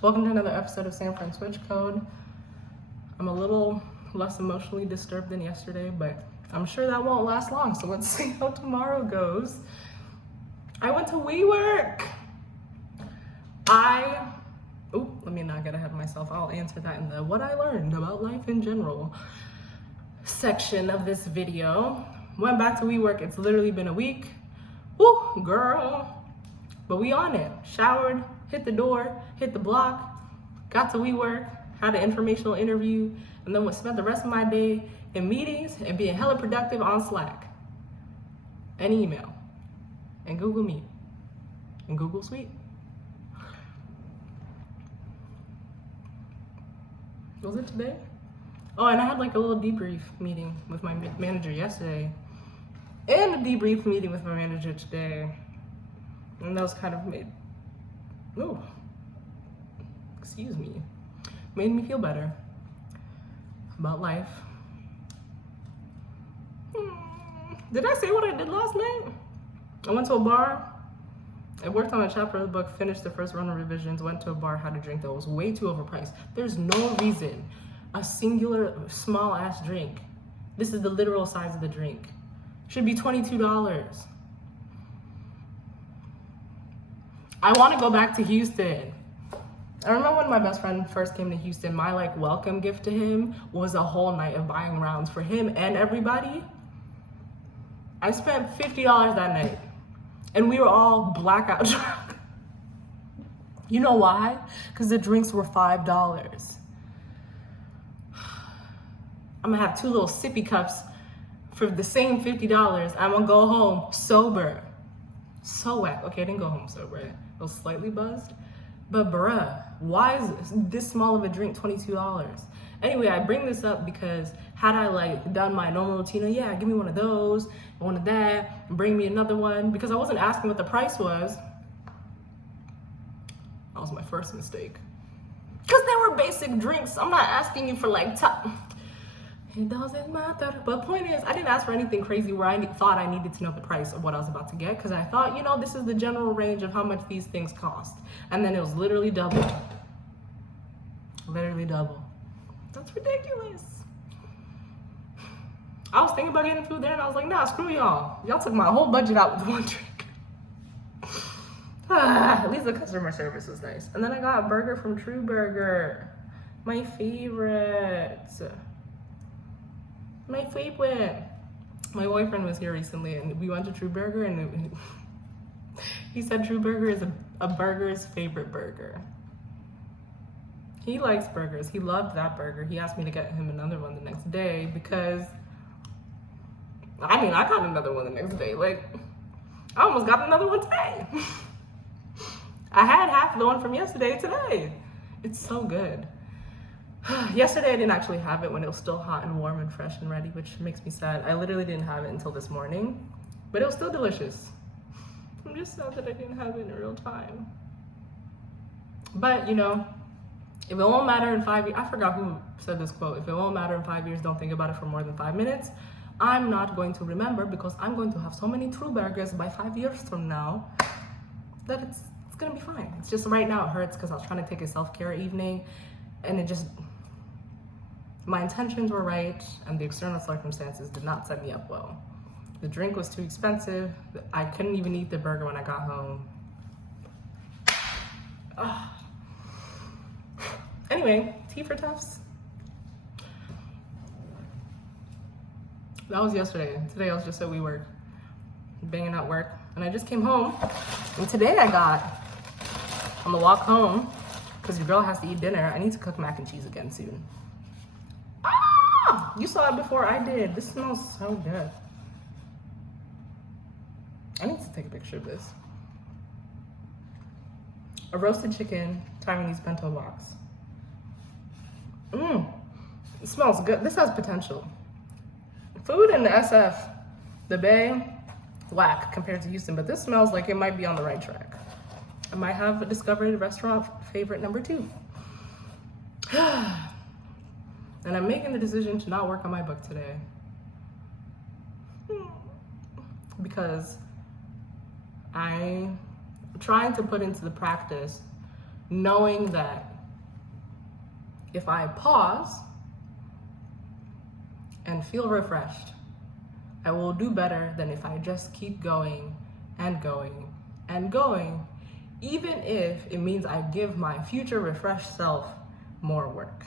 Welcome to another episode of Fran-Switch Code. I'm a little less emotionally disturbed than yesterday, but I'm sure that won't last long, so let's see how tomorrow goes. I went to WeWork. Let me not get ahead of myself. I'll answer that in the what I learned about life in general section of this video. Went back to WeWork. It's literally been a week. Woo, girl. But we on it. Showered, hit the door, hit the block, got to WeWork, had an informational interview, and then spent the rest of my day in meetings and being hella productive on Slack and email and Google Meet and Google Suite. Was it today? Oh, and I had like a little debrief meeting with my manager yesterday and a debrief meeting with my manager today. And those kind of made me feel better about life. Did I say what I did last night? I went to a bar. I worked on a chapter of the book, finished the first run of revisions, went to a bar, had a drink that was way too overpriced. There's no reason a singular small ass drink, this is the literal size of the drink, should be $22. I want to go back to Houston. I remember when my best friend first came to Houston, my welcome gift to him was a whole night of buying rounds for him and everybody. I spent $50 that night and we were all blackout drunk. You know why? Because the drinks were $5. I'm gonna have two little sippy cups for the same $50. I'm gonna go home sober. So whack. Okay, I didn't go home sober. I was slightly buzzed. But bruh, why is this small of a drink $22? Anyway, I bring this up because had I done my normal routine, yeah, give me one of those, one of that, and bring me another one, because I wasn't asking what the price was. That was my first mistake. Because they were basic drinks. I'm not asking you for top. It doesn't matter. But the point is, I didn't ask for anything crazy where I thought I needed to know the price of what I was about to get, because I thought, this is the general range of how much these things cost. And then it was literally double. Literally double. That's ridiculous. I was thinking about getting food there and I was like, nah, screw y'all. Y'all took my whole budget out with one drink. At least the customer service was nice. And then I got a burger from True Burger. My favorite. My favorite. My boyfriend was here recently and we went to True Burger and he said True Burger is a burger's favorite burger. He likes burgers. He loved that burger. He asked me to get him another one the next day because, I got another one the next day. I almost got another one today. I had half the one from yesterday today. It's so good. Yesterday I didn't actually have it when it was still hot and warm and fresh and ready, which makes me sad. I literally didn't have it until this morning, but it was still delicious. I'm just sad that I didn't have it in real time. But if it won't matter in 5 years, I forgot who said this quote, if it won't matter in 5 years, don't think about it for more than 5 minutes. I'm not going to remember because I'm going to have so many True Burgers by 5 years from now that it's gonna be fine. It's just right now it hurts because I was trying to take a self-care evening and my intentions were right and the external circumstances did not set me up well. The drink was too expensive. I couldn't even eat the burger when I got home. Ugh. Anyway, tea for toughs. That was yesterday. Today I was just at WeWork, banging out work. And I just came home. And today I got, on the walk home, because your girl has to eat dinner, I need to cook mac and cheese again soon. Ah! You saw it before I did. This smells so good. I need to take a picture of this. A roasted chicken, Taiwanese bento box. It smells good. This has potential. Food in the SF, the Bay, whack compared to Houston, but this smells like it might be on the right track. I might have discovered a restaurant favorite number 2. And I'm making the decision to not work on my book today. Because I'm trying to put into the practice knowing that if I pause and feel refreshed, I will do better than if I just keep going and going and going, even if it means I give my future refreshed self more work.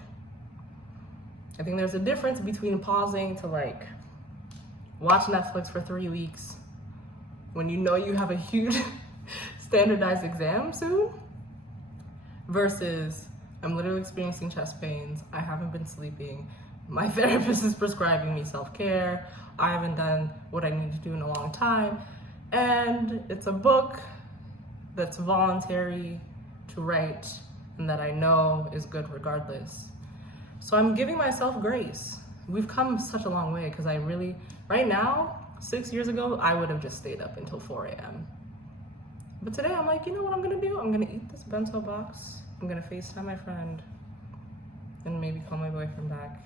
I think there's a difference between pausing to like watch Netflix for 3 weeks when you know you have a huge standardized exam soon, versus I'm literally experiencing chest pains, I haven't been sleeping, my therapist is prescribing me self-care, I haven't done what I need to do in a long time, and it's a book that's voluntary to write and that I know is good regardless. So I'm giving myself grace. We've come such a long way, because right now, 6 years ago, I would have just stayed up until 4 a.m. But today I'm like, you know what I'm gonna do? I'm gonna eat this bento box, I'm gonna FaceTime my friend, and maybe call my boyfriend back.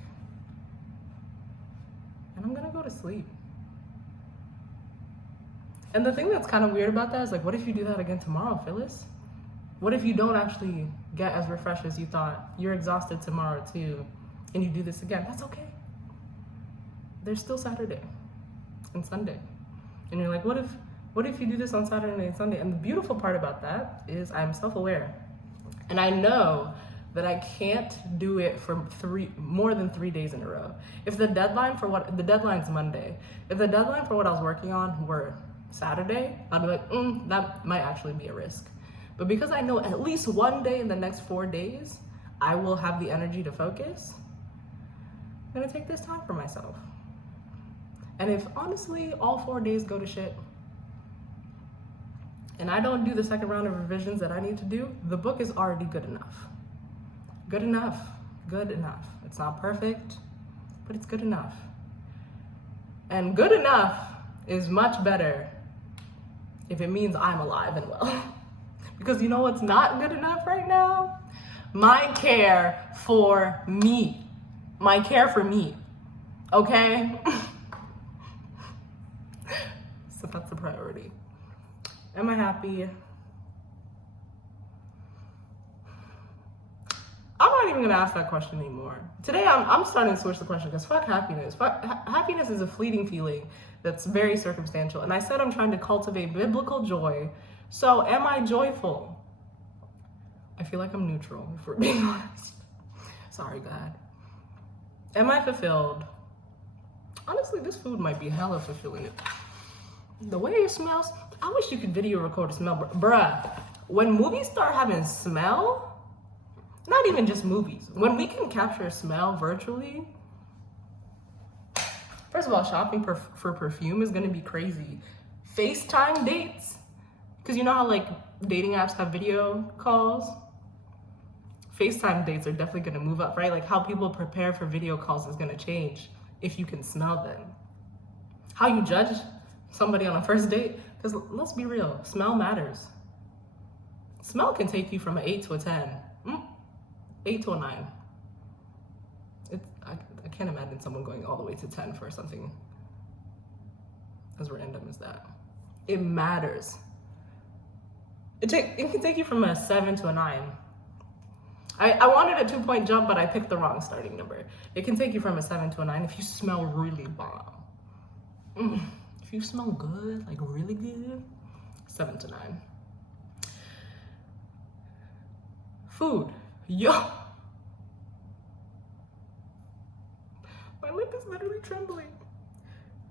And I'm gonna go to sleep. And the thing that's kind of weird about that is like, what if you do that again tomorrow, Phyllis? What if you don't actually get as refreshed as you thought? You're exhausted tomorrow too, and you do this again. That's okay. There's still Saturday and Sunday. And you're like, what if you do this on Saturday and Sunday? And the beautiful part about that is I'm self-aware. And I know that I can't do it for more than 3 days in a row. If the deadline's Monday. If the deadline for what I was working on were Saturday, I'd be like, that might actually be a risk. But because I know at least one day in the next 4 days, I will have the energy to focus, I'm gonna take this time for myself. And if honestly, all 4 days go to shit, and I don't do the second round of revisions that I need to do, the book is already good enough. Good enough, good enough. It's not perfect, but it's good enough. And good enough is much better if it means I'm alive and well. Because you know what's not good enough right now? My care for me. My care for me, okay? So that's the priority. Am I happy? I'm not even gonna ask that question anymore. Today I'm starting to switch the question, because fuck happiness. Happiness is a fleeting feeling that's very circumstantial. And I said I'm trying to cultivate biblical joy. So am I joyful? I feel like I'm neutral, if we're being honest. Sorry, God. Am I fulfilled? Honestly, this food might be hella fulfilling. The way it smells, I wish you could video record a smell. Bruh, when movies start having smell, not even just movies, when we can capture smell virtually, first of all, shopping for perfume is gonna be crazy. FaceTime dates, because you know how like dating apps have video calls? FaceTime dates are definitely gonna move up, right? Like how people prepare for video calls is gonna change if you can smell them. How you judge somebody on a first date, because let's be real, smell matters. Smell can take you from an 8 to a 10, 8 to a 9. I can't imagine someone going all the way to 10 for something as random as that. It matters. It can take you from a 7 to a 9. I wanted a 2-point jump, but I picked the wrong starting number. It can take you from a 7 to a 9 if you smell really bomb. If you smell good, like really good, 7 to 9. Food. Yo. My lip is literally trembling.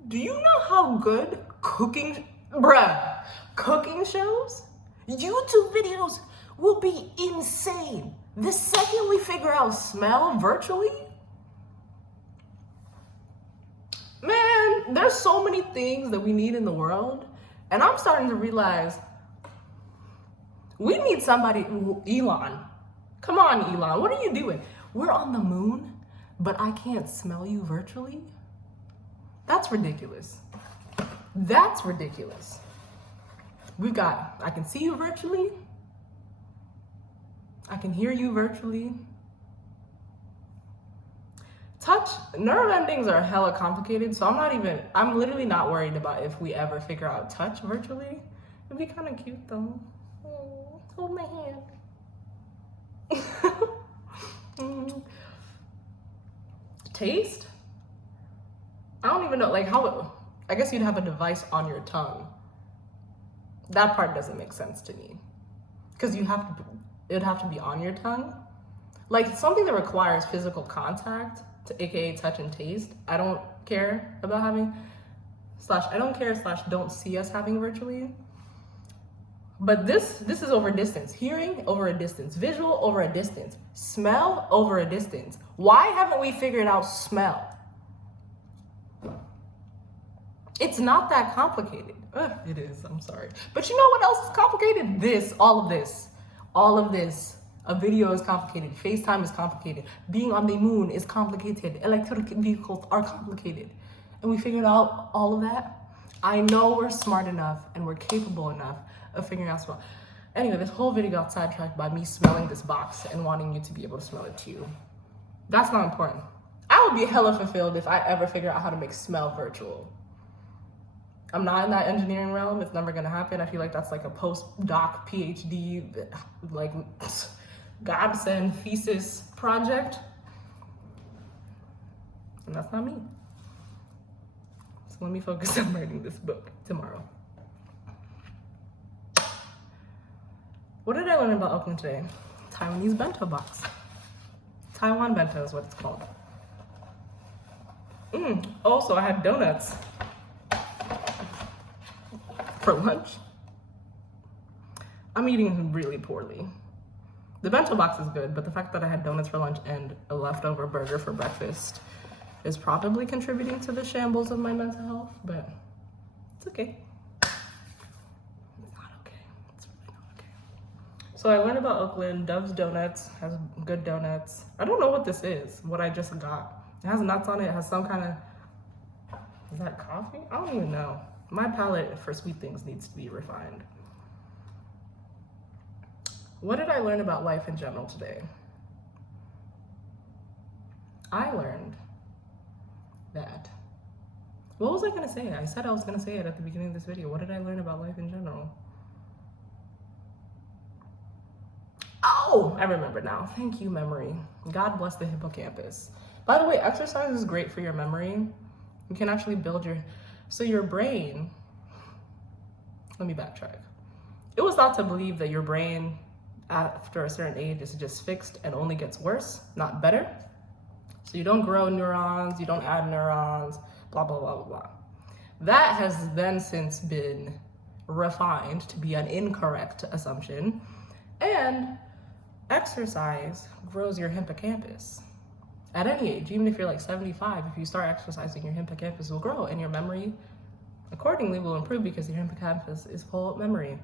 Do you know how good cooking shows? YouTube videos will be insane. The second we figure out smell virtually, man, there's so many things that we need in the world. And I'm starting to realize we need somebody, Elon. Come on, Elon, what are you doing? We're on the moon, but I can't smell you virtually? That's ridiculous. That's ridiculous. I can see you virtually. I can hear you virtually. Touch, nerve endings are hella complicated, so I'm literally not worried about if we ever figure out touch virtually. It'd be kind of cute though. Oh, hold my hand. taste? I don't even know, like how, I guess you'd have a device on your tongue. That part doesn't make sense to me. Because it'd have to be on your tongue. Like something that requires physical contact, aka touch and taste, I don't care about having, I don't care / don't see us having virtually. But this is over distance. Hearing over a distance. Visual over a distance. Smell over a distance. Why haven't we figured out smell? It's not that complicated. It is, I'm sorry. But you know what else is complicated? All of this. A video is complicated. FaceTime is complicated. Being on the moon is complicated. Electric vehicles are complicated. And we figured out all of that. I know we're smart enough and we're capable enough of figuring out smell. Anyway, this whole video got sidetracked by me smelling this box and wanting you to be able to smell it too. That's not important. I would be hella fulfilled if I ever figure out how to make smell virtual. I'm not in that engineering realm. It's never gonna happen. I feel like that's like a postdoc PhD, like godsend thesis project. And that's not me. So let me focus on writing this book tomorrow. What did I learn about Oakland today? Taiwanese bento box. Taiwan bento is what it's called. Also, I had donuts for lunch. I'm eating really poorly. The bento box is good, but the fact that I had donuts for lunch and a leftover burger for breakfast is probably contributing to the shambles of my mental health, but it's okay. It's not okay. It's really not okay. So I learned about Oakland. Dove's Donuts has good donuts. I don't know what this is, what I just got. It has nuts on it. It has some kind of, is that coffee? I don't even know. My palate for sweet things needs to be refined. What did I learn about life in general today? I learned that, what was I gonna say? I said I was gonna say it at the beginning of this video. What did I learn about life in general? Oh, I remember now. Thank you, memory. God bless the hippocampus. By the way, exercise is great for your memory. You can actually build your brain, let me backtrack. It was thought to believe that your brain after a certain age is just fixed and only gets worse, not better. So you don't grow neurons, you don't add neurons, blah, blah, blah, blah, blah. That has then since been refined to be an incorrect assumption. And exercise grows your hippocampus. At any age, even if you're like 75, if you start exercising, your hippocampus will grow and your memory accordingly will improve because your hippocampus is full of memory.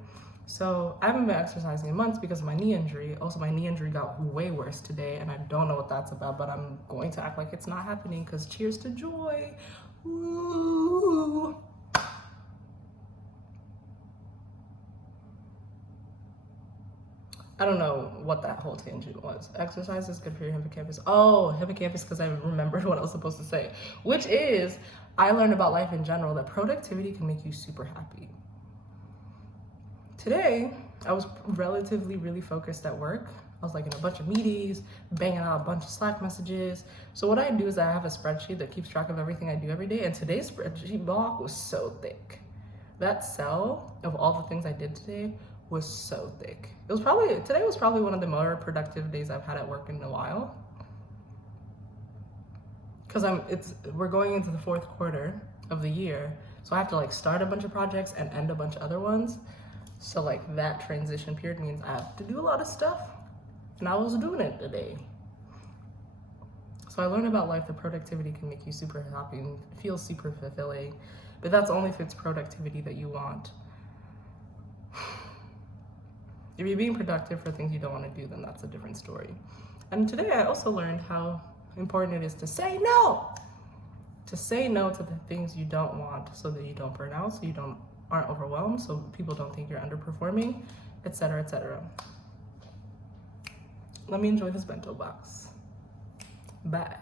So I haven't been exercising in months because of my knee injury. Also, my knee injury got way worse today and I don't know what that's about, but I'm going to act like it's not happening because cheers to joy. Ooh. I don't know what that whole tangent was. Exercise is good for your hippocampus. Oh, hippocampus, because I remembered what I was supposed to say, which is, I learned about life in general that productivity can make you super happy. Today, I was relatively really focused at work. I was like in a bunch of meetings, banging out a bunch of Slack messages. So what I do is I have a spreadsheet that keeps track of everything I do every day. And today's spreadsheet block was so thick. That cell of all the things I did today was so thick. Today was probably one of the more productive days I've had at work in a while. Cause we're going into the fourth quarter of the year. So I have to like start a bunch of projects and end a bunch of other ones. So like that transition period means I have to do a lot of stuff and I was doing it today. So I learned about life that productivity can make you super happy and feel super fulfilling, but that's only if it's productivity that you want. If you're being productive for things you don't want to do, then that's a different story. And today I also learned how important it is to say no. To say no to the things you don't want so that you don't burn out, so you aren't overwhelmed, so people don't think you're underperforming, etc., etc. Let me enjoy this bento box. Bye.